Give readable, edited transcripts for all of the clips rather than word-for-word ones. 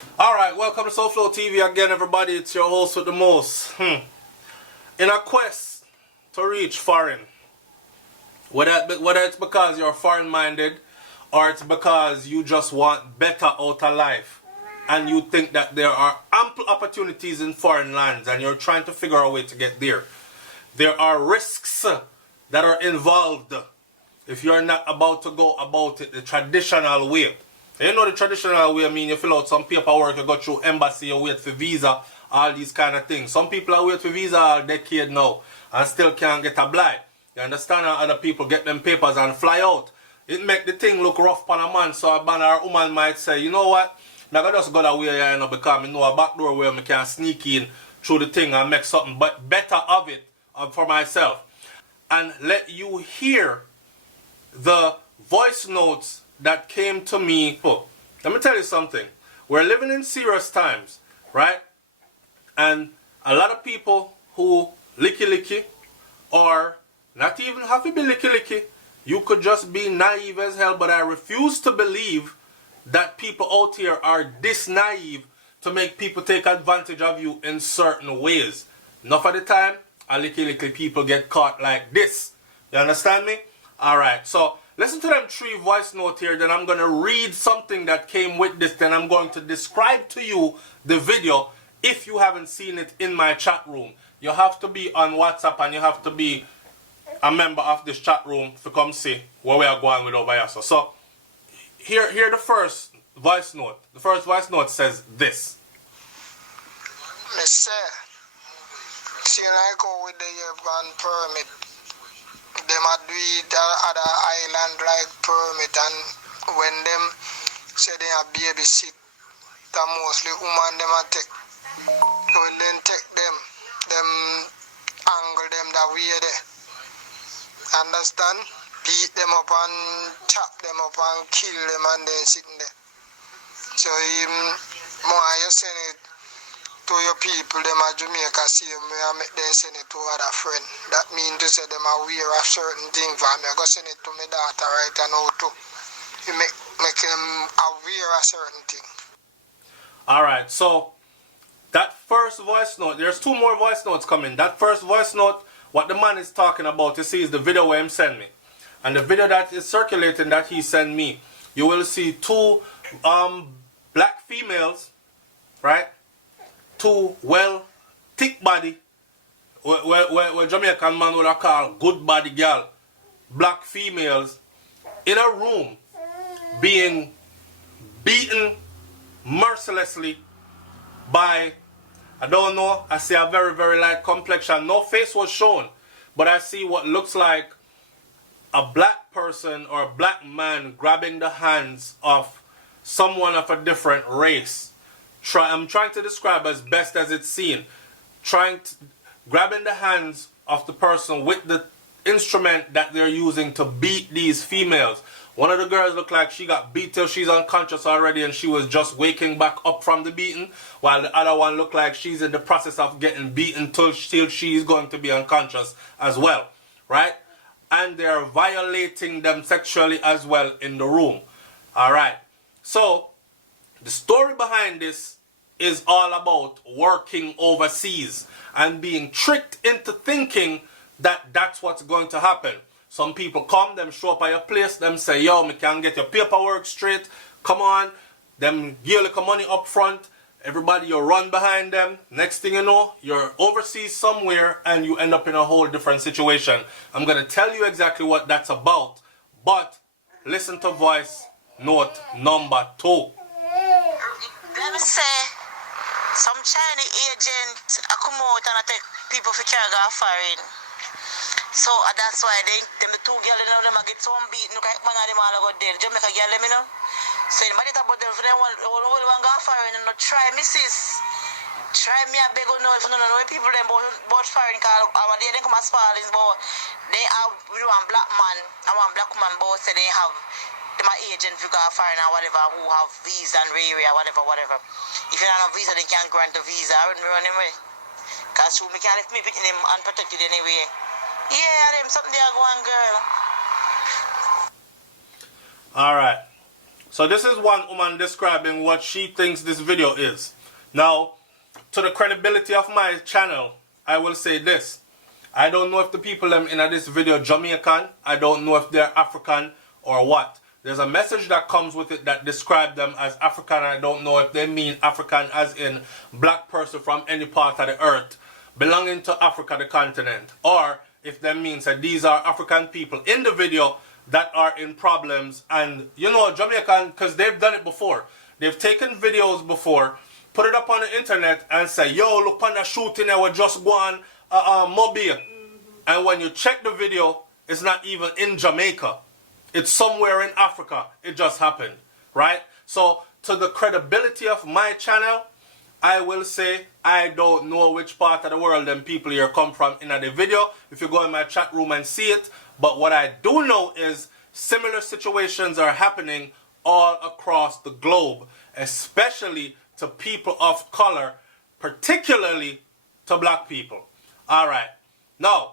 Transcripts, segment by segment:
Alright, welcome to Souflotv again, everybody. It's your host with the most. In a quest to reach foreign, whether it's because you're foreign-minded or it's because you just want better out of life and you think that there are ample opportunities in foreign lands and you're trying to figure out a way to get there. There are risks that are involved if you're not about to go about it the traditional way. You know the traditional way, I mean, you fill out some paperwork, you go through embassy, you wait for visa, all these kind of things. Some people are wait for visa all decade now and still can't get a blight. You understand how other people get them papers and fly out. It make the thing look rough on a man, so a man or a woman might say, you know what, I'm going to just go that way, you know, because I know a back door where I can sneak in through the thing and make something but better of it for myself. And let you hear the voice notes that came to me. Oh, let me tell you something. We're living in serious times, right? And a lot of people who licky or not even have to be licky, you could just be naive as hell, but I refuse to believe that people out here are this naive to make people take advantage of you in certain ways. Enough of the time, a licky people get caught like this. You understand me? Alright, so listen to them 3 voice notes here, then I'm going to read something that came with this, then I'm going to describe to you the video if you haven't seen it in my chat room. You have to be on WhatsApp and you have to be a member of this chat room to come see where we are going with over here. So here the first voice note. The first voice note says this. Mister, see I go with the van permit. Them a do it other island like permit, and when them say they are baby sick, that mostly woman them a take. When then take them angle them that way there. Understand? Beat them up and chop them up and kill them and then sitting there. So more you send it to your people, them at Jamaica, see me and make them send it to other friend. That means to say them are aware of certain things for me. I go send it to my daughter right now too. You make them aware of certain things. Alright, so that first voice note, there's 2 more voice notes coming. That first voice note, what the man is talking about, you see, is the video where him send me. And the video that is circulating that he sent me, you will see 2 black females, right? 2 thick body, where Jamaican man would call good body girl, black females in a room being beaten mercilessly by, I don't know, I see a very, very light complexion. No face was shown, but I see what looks like a black person or a black man grabbing the hands of someone of a different race. I'm trying to describe as best as it's seen. Grabbing the hands of the person with the instrument that they're using to beat these females. One of the girls looked like she got beat till she's unconscious already and she was just waking back up from the beating, while the other one looked like she's in the process of getting beaten till she's going to be unconscious as well, right? And they're violating them sexually as well in the room. Alright, so the story behind this is all about working overseas and being tricked into thinking that that's what's going to happen. Some people come, them show up at your place, them say, yo, me can get your paperwork straight, come on, them give you money up front, everybody you run behind them, next thing you know, you're overseas somewhere and you end up in a whole different situation. I'm going to tell you exactly what that's about, but listen to voice note number 2. Let me say, some Chinese agent come out and I take people for carry go foreign. So that's why them the 2 girls them get some beat. Look like one of them all go dead. Jamaica girl them, you know. So anybody talk about them for them one go foreign and not try missus. Try me a beg or no if you don't know people them about foreign call our day they come as far as but they have one black man and one black woman both say they have them agent for go foreign or whatever who have visa and area whatever. If you don't have visa they can't grant a visa I run him away. Cause who me can't lift me picking him unprotected anyway. Yeah, them something they are going girl. Alright. So this is one woman describing what she thinks this video is. Now, to the credibility of my channel, I will say this. I don't know if the people in this video Jamaican. I don't know if they're African or what. There's a message that comes with it that describes them as African. I don't know if they mean African as in black person from any part of the earth belonging to Africa, the continent. Or if that means that these are African people in the video that are in problems. And you know, Jamaican, because they've done it before. They've taken videos before, put it up on the internet and say, yo, look on the shooting there, we just go on Mobile. And when you check the video, it's not even in Jamaica. It's somewhere in Africa. It just happened, right? So to the credibility of my channel, I will say I don't know which part of the world them people here come from in the video. If you go in my chat room and see it. But what I do know is similar situations are happening all across the globe, especially to people of color, particularly to black people. All right, now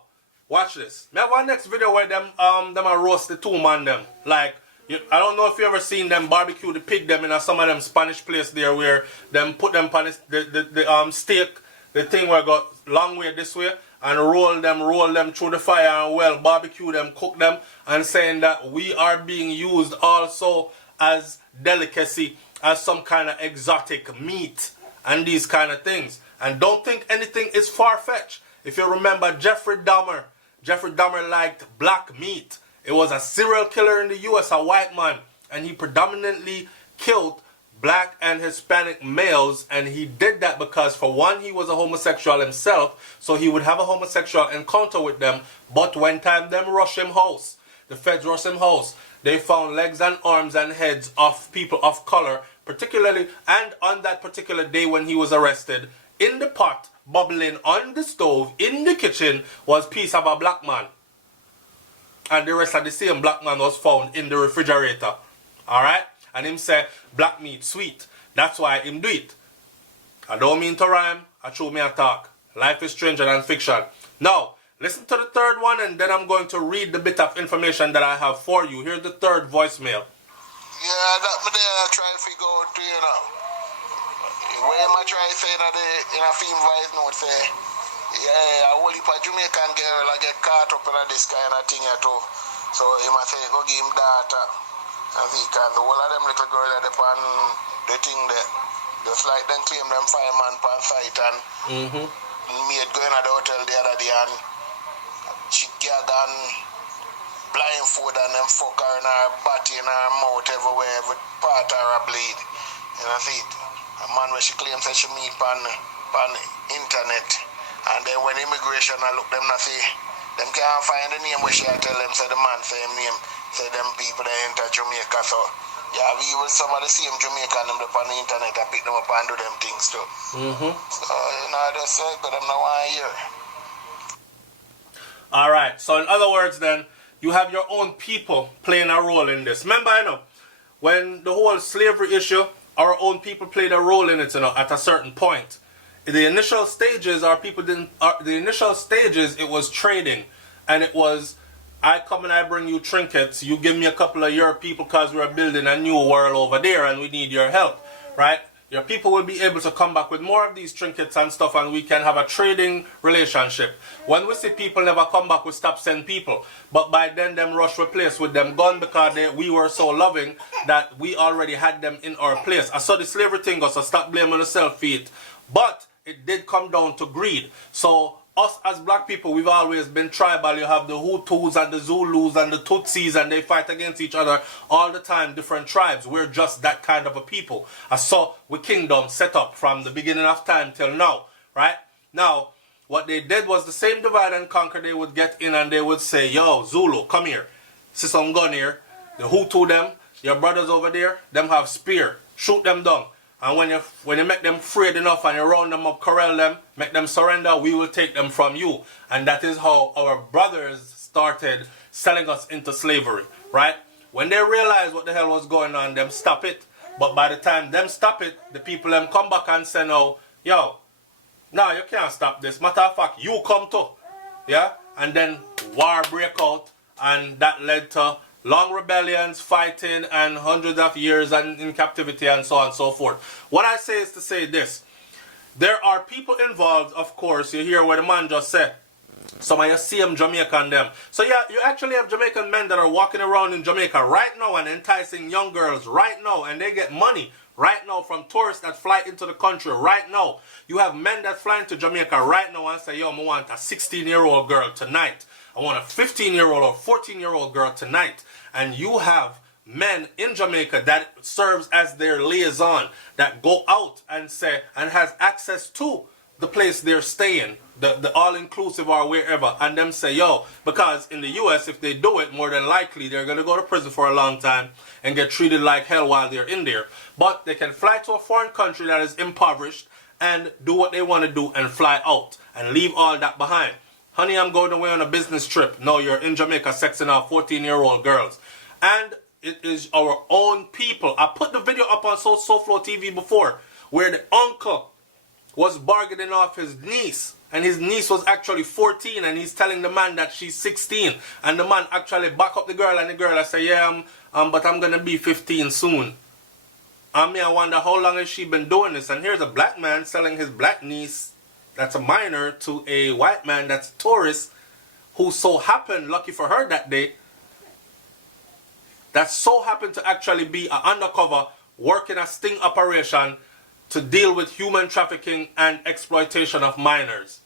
watch this. Me have one next video where them are roast the two man them. Like, I don't know if you ever seen them barbecue the pig them in some of them Spanish place there where them put them on the steak, the thing where got long way this way, and roll them through the fire and well barbecue them, cook them, and saying that we are being used also as delicacy, as some kind of exotic meat and these kind of things. And don't think anything is far-fetched. If you remember Jeffrey Dahmer liked black meat. It was a serial killer in the US, a white man, and he predominantly killed black and Hispanic males, and he did that because, for one, he was a homosexual himself, so he would have a homosexual encounter with them. But when time them rush him house, the feds rush him house, they found legs and arms and heads of people of color, particularly, and on that particular day when he was arrested, in the pot, bubbling on the stove, in the kitchen, was piece of a black man. And the rest of the same black man was found in the refrigerator. Alright? And him say, black meat sweet. That's why him do it. I don't mean to rhyme, I show me a talk. Life is stranger than fiction. Now, listen to the third one, and then I'm going to read the bit of information that I have for you. Here's the third voicemail. Yeah, that me there try to figure out, you know. Where am I trying to say in a film voice note say, yeah, a whole heap of Jamaican girl I get caught up in this kind of thing here too. So he must say go give him data. And he can the whole of them little girls are upon the thing there. Just like them claim them fireman pan site and mate going at the hotel the other day and she gag and blindfold and them fuck her in her body in her mouth everywhere, every part of her bleed. You know see it? A man where she claims that she meet on internet. And then when immigration I look them and see, them can't find the name where she tell them say the man say him name, say them people that enter Jamaica. So yeah, we with some of the same Jamaican them up on the internet and pick them up and do them things too. So you know just say but them no one here. Alright, so in other words then, you have your own people playing a role in this. Remember, I know, when the whole slavery issue, our own people played a role in it, you know, at a certain point. The initial stages, our people didn't. The initial stages, it was trading, and it was, I come and I bring you trinkets. You give me a couple of your people because we're building a new world over there, and we need your help, right? Your people will be able to come back with more of these trinkets and stuff, and we can have a trading relationship. When we see people never come back, we stop sending people. But by then, them rush replace with them gone because we were so loving that we already had them in our place. I saw the slavery thing go, so stop blaming yourself for it. But it did come down to greed. So us as black people, we've always been tribal. You have the Hutus and the Zulus and the Tutsis, and they fight against each other all the time, different tribes. We're just that kind of a people. I saw we kingdom set up from the beginning of time till now, right? Now, what they did was the same divide and conquer. They would get in and they would say, yo, Zulu, come here. See some gun here. The Hutu them, your brothers over there, them have spear. Shoot them down. And when you make them afraid enough and you round them up, corral them, make them surrender, we will take them from you. And that is how our brothers started selling us into slavery, right? When they realized what the hell was going on, them stop it. But by the time them stop it, the people them come back and say, no, yo, no, you can't stop this. Matter of fact, you come too. Yeah? And then war break out, and that led to long rebellions, fighting, and hundreds of years and in captivity and so on and so forth. What I say is to say this. There are people involved, of course. You hear what the man just said. Some of you see them Jamaican them. So yeah, you actually have Jamaican men that are walking around in Jamaica right now and enticing young girls right now, and they get money right now from tourists that fly into the country right now. You have men that fly into Jamaica right now and say, yo, I want a 16-year-old girl tonight. I want a 15-year-old or 14-year-old girl tonight. And you have men in Jamaica that serves as their liaison, that go out and say, and has access to the place they're staying, the all-inclusive or wherever, and them say, yo, because in the US, if they do it, more than likely they're going to go to prison for a long time and get treated like hell while they're in there. But they can fly to a foreign country that is impoverished and do what they want to do and fly out and leave all that behind. Honey, I'm going away on a business trip. No, you're in Jamaica sexing out 14-year-old girls. And it is our own people. I put the video up on Souflotv before, where the uncle was bargaining off his niece, and his niece was actually 14, and he's telling the man that she's 16, and the man actually back up the girl, and the girl I say, yeah, but I'm gonna be 15 soon. I wonder how long has she been doing this? And here's a black man selling his black niece, that's a minor, to a white man that's a tourist, who so happened, lucky for her that day, that so happened to actually be an undercover working a sting operation to deal with human trafficking and exploitation of minors,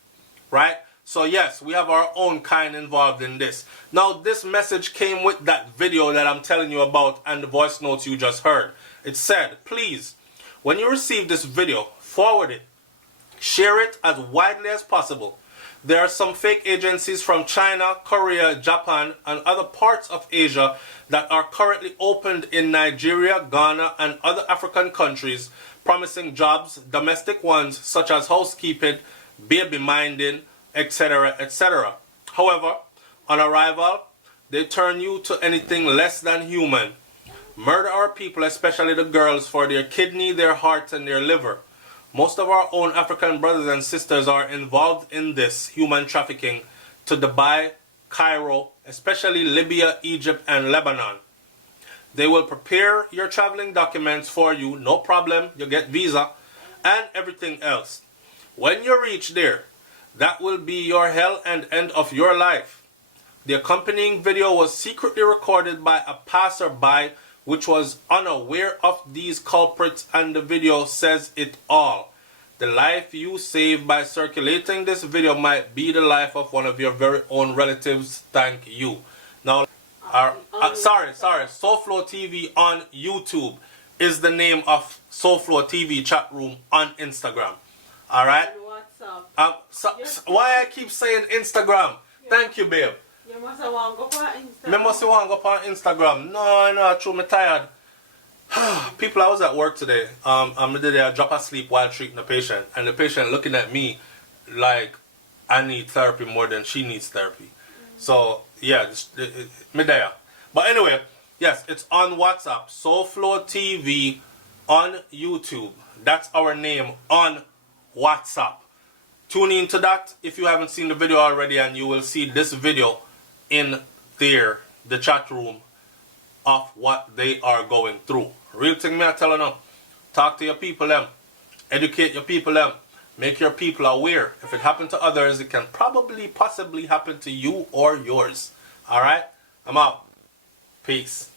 right? So yes, we have our own kind involved in this. Now, this message came with that video that I'm telling you about and the voice notes you just heard. It said, please, when you receive this video, forward it, share it as widely as possible. There are some fake agencies from China, Korea, Japan, and other parts of Asia that are currently opened in Nigeria, Ghana, and other African countries, promising jobs, domestic ones such as housekeeping, baby minding, etc., etc. However, on arrival, they turn you to anything less than human. Murder our people, especially the girls, for their kidney, their heart, and their liver. Most of our own African brothers and sisters are involved in this human trafficking to Dubai, Cairo, especially Libya, Egypt, and Lebanon. They will prepare your traveling documents for you, no problem, you get visa, and everything else. When you reach there, that will be your hell and end of your life. The accompanying video was secretly recorded by a passerby which was unaware of these culprits, and the video says it all. The life you save by circulating this video might be the life of one of your very own relatives. Thank you. Now, Souflotv on YouTube is the name of Souflotv chat room on Instagram. Alright? Why I keep saying Instagram? Yeah. Thank you, babe. You must have want to go on Instagram. Me must want to go on Instagram. No, true, me tired. People, I was at work today. I did a drop asleep while treating a patient, and the patient looking at me like I need therapy more than she needs therapy. So yeah, me there. But anyway, yes, it's on WhatsApp. Souflotv on YouTube. That's our name on WhatsApp. Tune in to that if you haven't seen the video already, and you will see this video in there, the chat room, of what they are going through. Real thing me I telling them. Talk to your people them. Educate your people them. Make your people aware. If it happened to others, it can possibly happen to you or yours. Alright? I'm out. Peace.